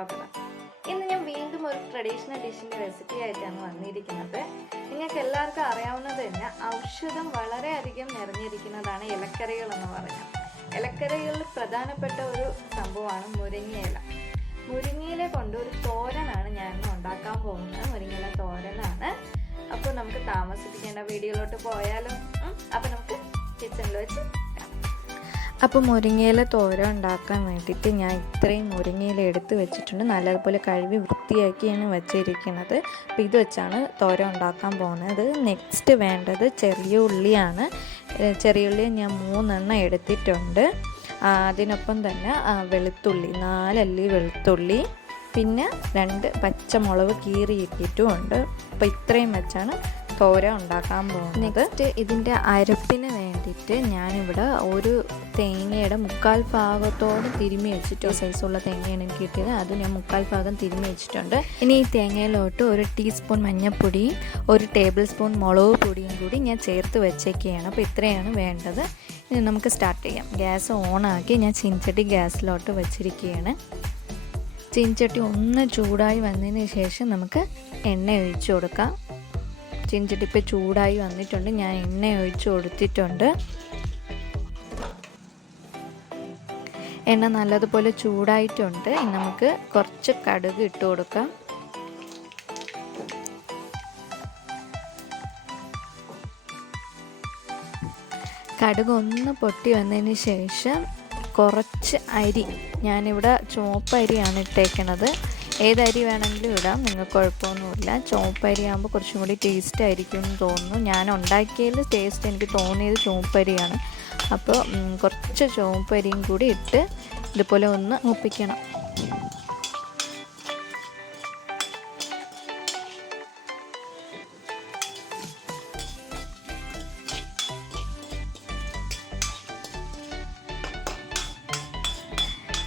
സ്വാഗതം. ഇന്ന് ഞാൻ വീണ്ടും ഒരു ട്രഡീഷണൽ ഡിഷിൻ്റെ റെസിപ്പി ആയിട്ടാണ് വന്നിരിക്കുന്നത്. നിങ്ങൾക്ക് എല്ലാവർക്കും അറിയാവുന്നത് തന്നെ ഔഷധം വളരെയധികം നിറഞ്ഞിരിക്കുന്നതാണ് ഇലക്കറികൾ എന്ന് പറഞ്ഞാൽ. ഇലക്കറികളിൽ പ്രധാനപ്പെട്ട ഒരു സംഭവമാണ് മുരിങ്ങയില. മുരിങ്ങയില കൊണ്ട് ഒരു തോരനാണ് ഞാൻ ഉണ്ടാക്കാൻ പോകുന്നത്. മുരിങ്ങയില തോരനാണ്. അപ്പോൾ നമുക്ക് താമസിപ്പിക്കേണ്ട വീഡിയോയിലോട്ട് പോയാലും അപ്പോൾ നമുക്ക് കിച്ചണിൽ വെച്ച്. അപ്പോൾ മുരിങ്ങയില തോരൻ ഉണ്ടാക്കാൻ വേണ്ടിയിട്ട് ഞാൻ ഇത്രയും മുരിങ്ങയില എടുത്ത് വെച്ചിട്ടുണ്ട്. നല്ലതുപോലെ കഴുകി വൃത്തിയാക്കിയാണ് വെച്ചിരിക്കുന്നത്. അപ്പോൾ ഇത് വെച്ചാണ് തോരൻ ഉണ്ടാക്കാൻ പോകുന്നത്. നെക്സ്റ്റ് വേണ്ടത് ചെറിയ ഉള്ളിയാണ്. ചെറിയ ഉള്ളി ഞാൻ 3 എണ്ണം എടുത്തിട്ടുണ്ട്. അതിനൊപ്പം തന്നെ വെളുത്തുള്ളി 4 അല്ലി വെളുത്തുള്ളി, പിന്നെ 2 പച്ചമുളക് കീറിയിട്ടിട്ടുമുണ്ട്. അപ്പോൾ ഇത്രയും വെച്ചാണ് തോരൻ ഉണ്ടാക്കാൻ പോകുന്നത്. നെക്സ്റ്റ് ഇതിൻ്റെ അരപ്പിന് വേണ്ടിയിട്ട് ഞാനിവിടെ ഒരു തേങ്ങയുടെ 1/4 ഭാഗത്തോട് തിരുമ്മി വെച്ചിട്ട്, സൈസുള്ള തേങ്ങയാണ് എനിക്ക് കിട്ടിയത്. അത് ഞാൻ 1/4 ഭാഗം തിരുമ്മി വെച്ചിട്ടുണ്ട്. ഇനി ഈ തേങ്ങയിലോട്ട് 1 ടീസ്പൂൺ മഞ്ഞൾപ്പൊടിയും 1 ടേബിൾ സ്പൂൺ മുളക് പൊടിയും കൂടി ഞാൻ ചേർത്ത് വെച്ചേക്കുകയാണ്. അപ്പോൾ ഇത്രയാണ് വേണ്ടത്. ഇനി നമുക്ക് സ്റ്റാർട്ട് ചെയ്യാം. ഗ്യാസ് ഓണാക്കി ഞാൻ ചീനച്ചട്ടി ഗ്യാസിലോട്ട് വെച്ചിരിക്കുകയാണ്. ചീനച്ചട്ടി ഒന്ന് ചൂടായി വന്നതിന് ശേഷം നമുക്ക് എണ്ണ ഒഴിച്ച് കൊടുക്കാം. ചീനച്ചട്ടി ഇപ്പോൾ ചൂടായി വന്നിട്ടുണ്ട്. ഞാൻ എണ്ണ ഒഴിച്ച് കൊടുത്തിട്ടുണ്ട്. എണ്ണ നല്ലതുപോലെ ചൂടായിട്ടുണ്ട്. ഇനി നമുക്ക് കുറച്ച് കടുക് ഇട്ട് കൊടുക്കാം. കടുക് ഒന്ന് പൊട്ടി വന്നതിന് ശേഷം കുറച്ച് അരി, ഞാനിവിടെ ചുവപ്പ് അരിയാണ് ഇട്ടേക്കണത്. ഏതരി വേണമെങ്കിലും ഇടാം, നിങ്ങൾക്ക് കുഴപ്പമൊന്നുമില്ല. ചുവപ്പരി ആകുമ്പോൾ കുറച്ചും കൂടി ടേസ്റ്റ് ആയിരിക്കും എന്ന് തോന്നുന്നു. ഞാൻ ഉണ്ടാക്കിയതിൽ ടേസ്റ്റ് എനിക്ക് തോന്നിയത് ചുവപ്പരിയാണ്. അപ്പോൾ കുറച്ച് ചുവപ്പരിയും കൂടി ഇട്ട് ഇതുപോലെ ഒന്ന് മൂപ്പിക്കണം.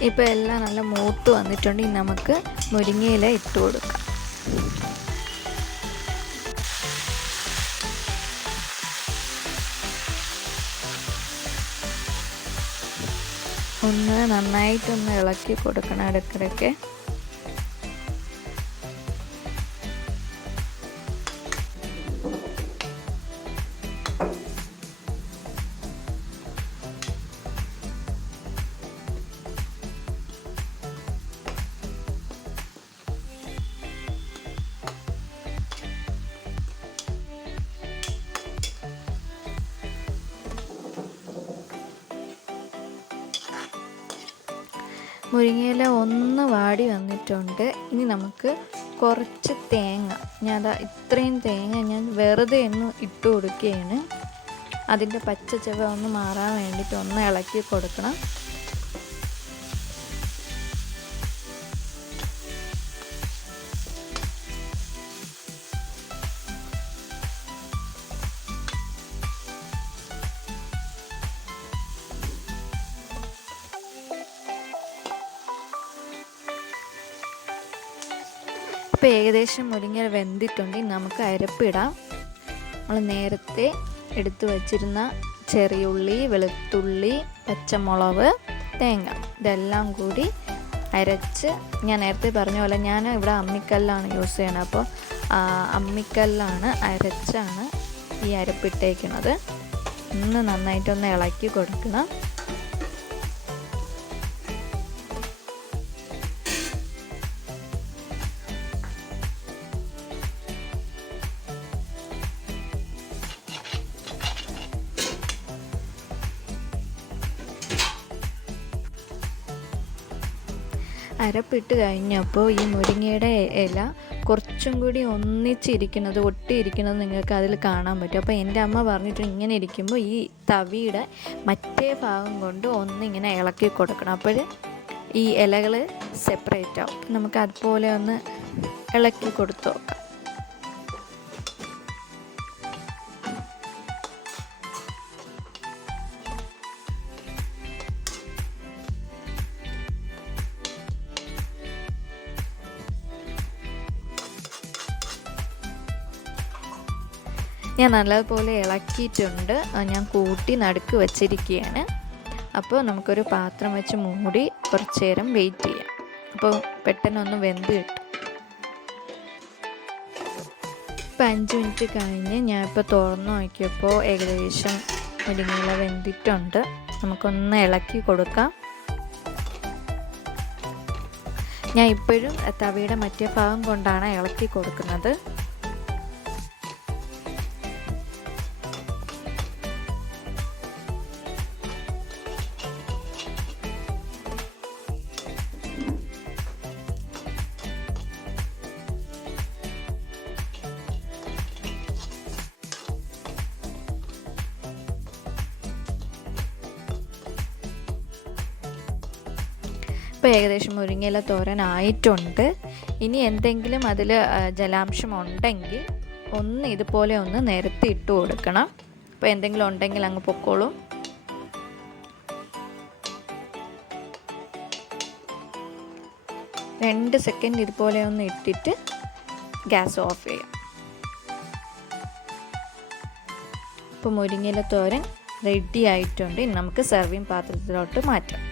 ഇപ്പോൾ എല്ലാം നല്ല മൂത്ത് വന്നിട്ടുണ്ടെങ്കിൽ നമുക്ക് മുരിങ്ങയില ഇട്ട് കൊടുക്കാം. ഒന്ന് നന്നായിട്ടൊന്ന് ഇളക്കി കൊടുക്കണം ഇടയ്ക്കിടയ്ക്ക്. മുരിങ്ങയില ഒന്ന് വാടി വന്നിട്ടുണ്ട്. ഇനി നമുക്ക് കുറച്ച് തേങ്ങ, ഇത്രയും തേങ്ങ ഞാൻ വെറുതെ ഒന്ന് ഇട്ട് കൊടുക്കുകയാണ്. അതിൻ്റെ പച്ച ചുവ ഒന്ന് മാറാൻ വേണ്ടിയിട്ട് ഒന്ന് ഇളക്കി കൊടുക്കണം. ഇപ്പോൾ ഏകദേശം മുരിങ്ങ വെന്തിട്ടുണ്ട്. നമുക്ക് അരപ്പിടാം. നമ്മൾ നേരത്തെ എടുത്തു വച്ചിരുന്ന ചെറിയ ഉള്ളി, വെളുത്തുള്ളി, പച്ചമുളക്, തേങ്ങ ഇതെല്ലാം കൂടി അരച്ച്, ഞാൻ നേരത്തെ പറഞ്ഞ പോലെ ഞാൻ ഇവിടെ അമ്മിക്കല്ലാണ് യൂസ് ചെയ്യണത്. അപ്പോൾ അമ്മിക്കല്ലാണ് അരച്ചാണ് ഈ അരപ്പിട്ടേക്കുന്നത്. ഒന്ന് നന്നായിട്ടൊന്ന് ഇളക്കി കൊടുക്കണം. അരപ്പിട്ട് കഴിഞ്ഞപ്പോൾ ഈ മുരിങ്ങയുടെ ഇല കുറച്ചും കൂടി ഒന്നിച്ചിരിക്കുന്നത്, ഒട്ടിയിരിക്കുന്നത് നിങ്ങൾക്ക് അതിൽ കാണാൻ പറ്റും. അപ്പോൾ എൻ്റെ അമ്മ പറഞ്ഞിട്ട് ഇങ്ങനെ ഇരിക്കുമ്പോൾ ഈ തവിയുടെ മറ്റേ ഭാഗം കൊണ്ട് ഒന്നിങ്ങനെ ഇളക്കി കൊടുക്കണം. അപ്പോൾ ഈ ഇലകൾ സെപ്പറേറ്റ് ആവും. നമുക്ക് അതുപോലെ ഒന്ന് ഇളക്കി കൊടുത്തു നോക്കാം. ഞാൻ നല്ലതുപോലെ ഇളക്കിയിട്ടുണ്ട്. ഞാൻ കൂട്ടി നടുക്ക് വച്ചിരിക്കുകയാണ്. അപ്പോൾ നമുക്കൊരു പാത്രം വെച്ച് മൂടി കുറച്ച് നേരം വെയിറ്റ് ചെയ്യാം. അപ്പോൾ പെട്ടെന്നൊന്ന് വെന്ത് കിട്ടും. ഇപ്പോൾ 5 മിനിറ്റ് കഴിഞ്ഞ് ഞാനിപ്പോൾ തുറന്ന് നോക്കിയപ്പോൾ ഏകദേശം മുരിങ്ങയില വെന്തിട്ടുണ്ട്. നമുക്കൊന്ന് ഇളക്കി കൊടുക്കാം. ഞാൻ ഇപ്പോഴും തവിയുടെ മറ്റേ ഭാഗം കൊണ്ടാണ് ഇളക്കി കൊടുക്കുന്നത്. ഇപ്പോൾ ഏകദേശം മുരിങ്ങയില തോരൻ ആയിട്ടുണ്ട്. ഇനി എന്തെങ്കിലും അതിൽ ജലാംശം ഉണ്ടെങ്കിൽ ഒന്ന് ഇതുപോലെ ഒന്ന് നിരത്തി ഇട്ട് കൊടുക്കണം. അപ്പോൾ എന്തെങ്കിലും ഉണ്ടെങ്കിൽ അങ്ങ് പൊക്കോളും. രണ്ട് സെക്കൻഡ് ഇതുപോലെ ഒന്ന് ഇട്ടിട്ട് ഗ്യാസ് ഓഫ് ചെയ്യാം. ഇപ്പോൾ മുരിങ്ങയില തോരൻ റെഡി ആയിട്ടുണ്ട്. ഇനി നമുക്ക് സെർവിങ് പാത്രത്തിലോട്ട് മാറ്റാം.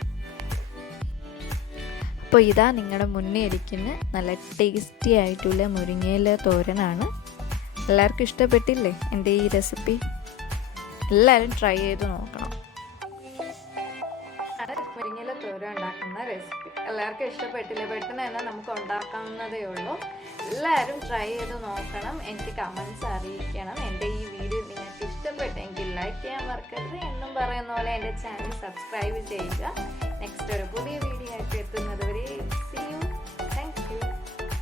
അപ്പോൾ ഇതാ നിങ്ങളുടെ മുന്നേ ഇരിക്കുന്ന നല്ല ടേസ്റ്റി ആയിട്ടുള്ള മുരിങ്ങയില തോരനാണ്. എല്ലാവർക്കും ഇഷ്ടപ്പെട്ടില്ലേ എൻ്റെ ഈ റെസിപ്പി? എല്ലാവരും ട്രൈ ചെയ്ത് നോക്കണം. മുരിങ്ങയില തോരൻ ഉണ്ടാക്കുന്ന റെസിപ്പി എല്ലാവർക്കും ഇഷ്ടപ്പെട്ടില്ലേ? പെട്ടെന്ന് തന്നെ നമുക്ക് ഉണ്ടാക്കാവുന്നതേ ഉള്ളൂ. എല്ലാവരും ട്രൈ ചെയ്ത് നോക്കണം. എനിക്ക് കമൻസ് അറിയിക്കണം. എൻ്റെ ഈ വീഡിയോ നിങ്ങൾക്ക് ഇഷ്ടപ്പെട്ടെങ്കിൽ ലൈക്ക് ചെയ്യാൻ മറക്കരുത്. എന്നും പറയുന്ന പോലെ എൻ്റെ ചാനൽ സബ്സ്ക്രൈബ് ചെയ്യുക. നെക്സ്റ്റ് ഒരു പുതിയ വീഡിയോ ആയിട്ട് എത്തുന്നത് വരെ